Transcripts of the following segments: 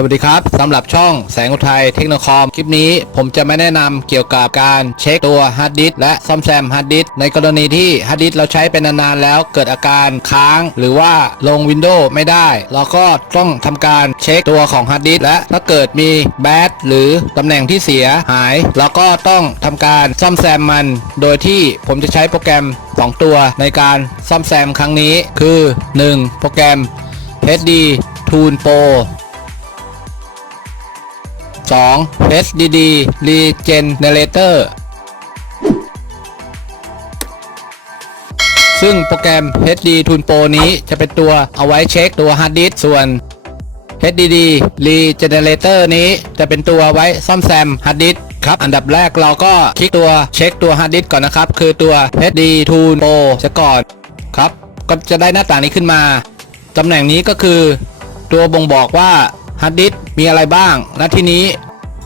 สวัสดีครับสำหรับช่องแสงอุทัยเทคโนคอมคลิปนี้ผมจะไม่แนะนำเกี่ยวกับการเช็คตัวฮาร์ดดิสก์และซ่อมแซมฮาร์ดดิสก์ในกรณีที่ฮาร์ดดิสก์เราใช้เป็นนานๆแล้วเกิดอาการค้าง หรือว่าลงวินโดว์ไม่ได้ เราก็ต้องทำการเช็คตัวของฮาร์ดดิสก์และถ้าเกิดมีแบตหรือตำแหน่งที่เสียหาย เราก็ต้องทำการซ่อมแซมมัน โดยที่ผมจะใช้โปรแกรม 2 ตัวในการซ่อมแซมครั้งนี้คือ 1. โปรแกรม HD Tool Pro 2. HDD Regenerator ซึ่งโปรแกรม HD Tool Pro นี้จะเป็นตัวเอาไว้เช็คตัวฮาร์ดดิสส่วน HDD Regenerator นี้จะเป็นตัวไว้ซ่อมแซมฮาร์ดดิสครับ อันดับแรกเราก็คลิกตัวเช็คตัวฮาร์ดดิสก่อนนะครับ คือตัว HD Tool Pro ซะก่อนครับ ก็จะได้หน้าต่างนี้ขึ้นมา ตำแหน่งนี้ก็คือ ตัวบ่งบอกว่า ฮาร์ดดิสมีอะไรบ้างณที่นี้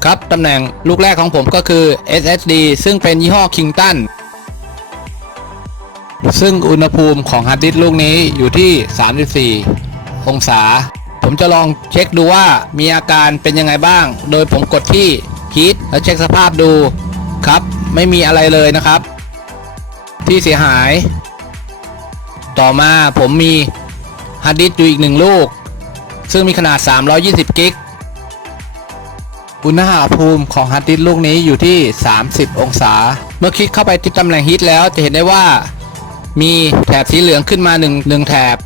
ครับตำแหน่งลูกแรกของผมก็คือ SSD ซึ่งเป็นยี่ห้อ Kingston ซึ่งอุณหภูมิของฮาร์ดดิสลูกนี้อยู่ที่ 34 องศา ผมจะลองเช็คดูว่ามีอาการเป็นยังไงบ้าง โดยผมกดที่ฮีทแล้วเช็คสภาพดูครับ ไม่มีอะไรเลยนะครับ ที่เสียหาย ต่อมาผมมีฮาร์ดดิสอยู่อีกหนึ่งลูก ซึ่งมีขนาด 320 กิก อุณหภูมิของฮาร์ดดิสก์ลูกนี้อยู่ที่ 30 องศา เมื่อคลิกเข้าไปที่ตำแหน่งฮีทแล้วจะเห็นได้ว่า มีแถบสีเหลืองขึ้นมา1 1แถบ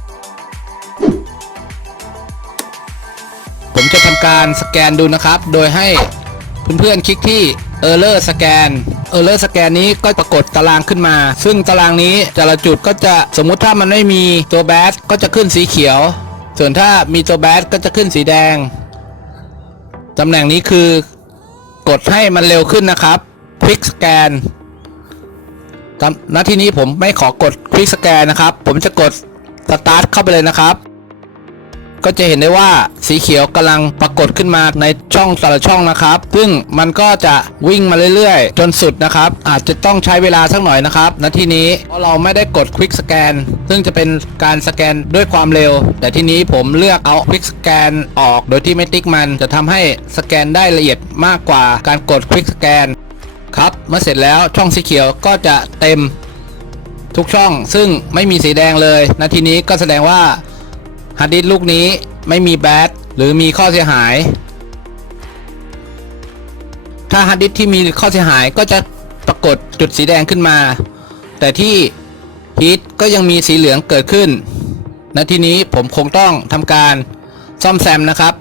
ผมจะทำการสแกนดูนะครับ โดยให้เพื่อนๆคลิกที่ Error Scan Error Scan นี้ก็ปรากฏตารางขึ้นมา ซึ่งตารางนี้แต่ละจุดก็จะสมมุติถ้ามันไม่มีตัวแบสก็จะขึ้นสีเขียว ส่วนถ้ามีตัวแบดก็จะขึ้นสีแดง ตำแหน่งนี้คือกดให้มันเร็วขึ้นนะครับควิกสแกนณที่นี้ผมไม่ขอกดควิกสแกนนะครับ ผมจะกดสตาร์ทเข้าไปเลยนะครับ ก็จะเห็นได้ว่าสีเขียวกำลังปรากฏขึ้นมาในช่องแต่ละช่องนะครับ ซึ่งมันก็จะวิ่งมาเรื่อยๆ จนสุดนะครับ อาจจะต้องใช้เวลาสักหน่อยนะครับณที่นี้เพราะเราไม่ได้กด Quick Scan ซึ่งจะเป็นการสแกนด้วยความเร็ว แต่ที่นี้ผมเลือกเอา Quick Scan ออกโดยที่ไม่ติ๊กมันจะทำให้สแกนได้ละเอียดมากกว่าการกด Quick Scan ครับเมื่อเสร็จแล้วช่องสีเขียวก็จะเต็มทุกช่อง ซึ่งไม่มีสีแดงเลยณทีนี้ก็แสดงว่า ฮาร์ดดิสก์ลูกนี้ไม่มีแบตหรือมีข้อเสียหาย ถ้าฮาร์ดดิสก์ที่มีข้อเสียหายก็จะปรากฏจุดสีแดงขึ้นมา แต่ที่ฮีทก็ยังมีสีเหลืองเกิดขึ้นณที่นี้ผมคงต้องทำการซ่อมแซมนะครับ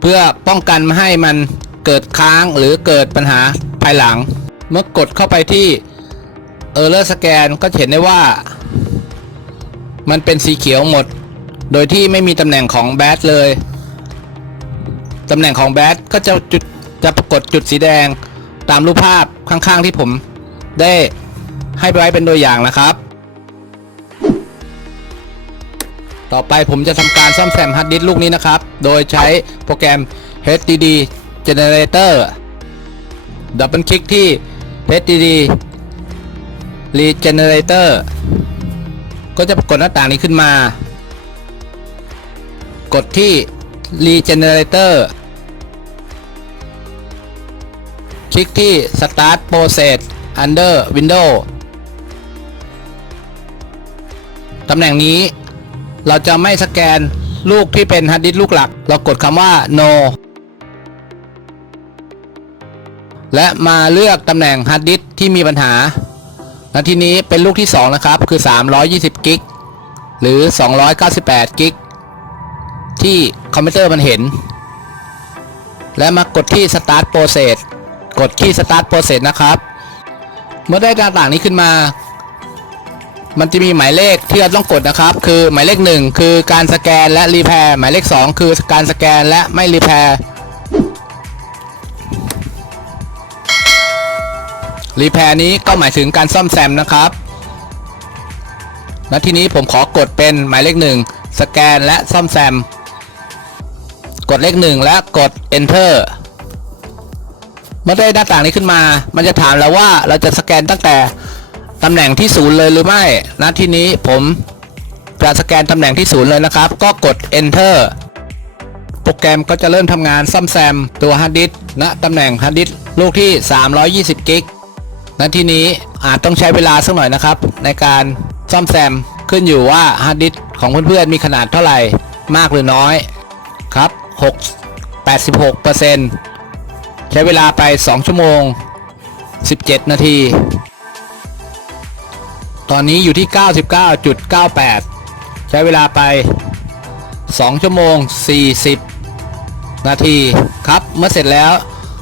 เพื่อป้องกันไม่ให้มันเกิดค้างหรือเกิดปัญหาภายหลัง เมื่อกดเข้าไปที่ Error Scan ก็เห็นได้ว่า มันเป็นสีเขียวหมด โดยที่ไม่มีตำแหน่งของแบตเลย ตำแหน่งของแบตก็จะจุดจะปรากฏจุดสีแดงตามรูปภาพข้างๆที่ผมได้ให้ไว้เป็นตัวอย่างนะครับ ต่อไปผมจะทำการซ่อมแซมฮาร์ดดิสลูกนี้นะครับ โดยใช้โปรแกรม HDD Generator ดับเบิลคลิกที่ HDD Regenerator ก็จะปรากฏหน้าต่างนี้ขึ้นมา กดที่ Regenerator คลิกที่ Start Process Under Windows ตำแหน่งนี้ เราจะไม่สแกนลูกที่เป็นฮาร์ดดิสก์ลูกหลัก เรากดคำว่า no และมาเลือกตำแหน่งฮาร์ดดิสก์ที่มีปัญหา และทีนี้เป็นลูกที่ 2 นะครับ คือ 320 กิก หรือ 298 กิก ที่คอมพิวเตอร์มันเห็น และมากดที่ Start Process กดที่ Start Process นะครับ เมื่อได้หน้าต่างนี้ขึ้นมา มันจะมีหมายเลขที่เราต้องกดนะครับ คือหมายเลข 1 คือการสแกนและรีแพร์หมายเลข 2 คือการสแกนและไม่รีแพร์รีแพร์นี้ก็หมายถึงการซ่อมแซมนะครับ และทีนี้ผมขอกดเป็นหมายเลข1สแกนและซ่อมแซม กดเลข1และกด enter เมื่อได้หน้าต่างนี้ขึ้นมา มันจะถามเราว่าเราจะสแกนตั้งแต่ตำแหน่งที่ศูนย์เลยหรือไม่ณที่นี้ผมจะสแกนตำแหน่งที่ศูนย์เลยนะครับ ก็กด enter โปรแกรมก็จะเริ่มทำงานซ่อมแซมตัวฮาร์ดดิสก์ณตำแหน่งฮาร์ดดิสก์ลูกที่ 320 กิกณที่นี้อาจต้องใช้เวลาสักหน่อยนะครับ ในการซ่อมแซมขึ้นอยู่ว่าฮาร์ดดิสก์ของเพื่อนๆมีขนาดเท่าไหร่มากหรือน้อยครับ 6 86%ใช้เวลาไป 2 ชั่วโมง 17 นาที ตอนนี้อยู่ที่ 99.98 ใช้เวลาไป 2 ชั่วโมง 40 นาทีครับ เมื่อเสร็จแล้ว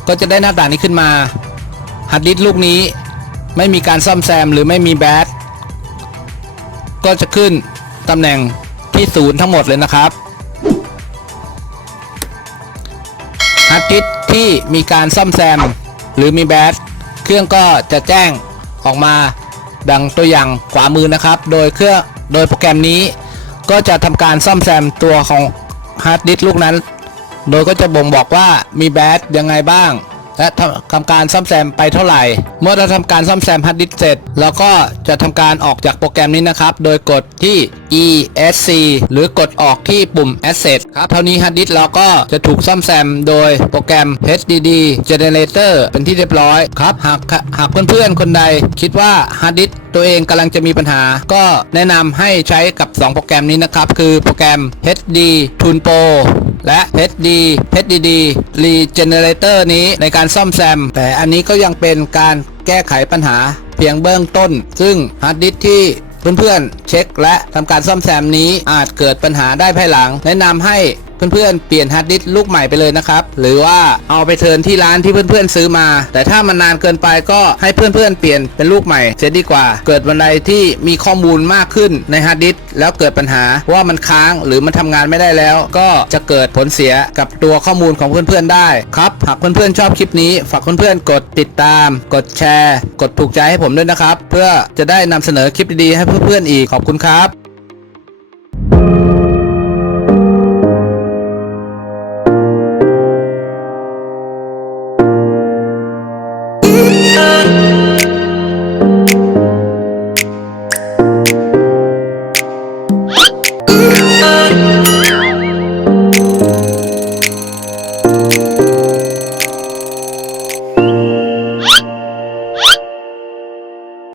ก็จะได้หน้าต่างนี้ขึ้นมาฮาร์ดดิสลูกนี้ไม่มีการซ่อมแซมหรือไม่มีแบตก็จะขึ้นตำแหน่งที่ศูนย์ทั้งหมดเลยนะครับ ฮาร์ดดิสที่มีการซ่อมแซม หรือมีแบตเครื่องก็จะแจ้งออกมาดังตัวอย่างขวามือนะครับ โดยเครื่องโดยโปรแกรมนี้ ก็จะทำการซ่อมแซมตัวของฮาร์ดดิสลูกนั้น โดยก็จะบ่งบอกว่ามีแบตยังไงบ้าง และทำการซ่อมแซมไปเท่าไหร่ เมื่อเราทำการซ่อมแซมฮาร์ดดิสก์เสร็จเราก็จะทำการออกจากโปรแกรมนี้นะครับ โดยกดที่ ESC หรือกดออกที่ปุ่ม Asset ครับ เท่านี้ฮาร์ดดิสก์เราก็จะถูกซ่อมแซมโดยโปรแกรม HDD Generator เป็นที่เรียบร้อยครับ หากหากเพื่อนๆ คนใด คิดว่าฮาร์ดดิสก์ตัวเองกำลังจะมีปัญหา ก็แนะนำให้ใช้กับ 2 โปรแกรมนี้นะครับ คือโปรแกรม HD Tune Pro และ HD HDD Regenerator นี้ในการซ่อมแซม แต่อันนี้ก็ยังเป็นการแก้ไขปัญหาเพียงเบื้องต้น ซึ่งฮาร์ดดิสก์ที่เพื่อนๆเช็คและทำการซ่อมแซมนี้อาจเกิดปัญหาได้ภายหลัง แนะนำให้ เพื่อนๆ เปลี่ยนฮาร์ดดิสก์ลูกใหม่ไปเลยนะครับ หรือว่าเอาไปเทิร์นที่ร้านที่เพื่อนๆซื้อมา แต่ถ้ามันนานเกินไปก็ให้เพื่อนๆเปลี่ยนเป็นลูกใหม่เสียดีกว่า เกิดวันใดที่มีข้อมูลมากขึ้นในฮาร์ดดิสก์แล้วเกิดปัญหาว่ามันค้างหรือมันทำงานไม่ได้แล้ว ก็จะเกิดผลเสียกับตัวข้อมูลของเพื่อนๆได้ครับหากเพื่อนๆชอบคลิปนี้ฝากเพื่อนๆกดติดตาม กดแชร์ กดถูกใจให้ผมด้วยนะครับ เพื่อจะได้นำเสนอคลิปดีๆให้เพื่อนๆอีกขอบคุณครับ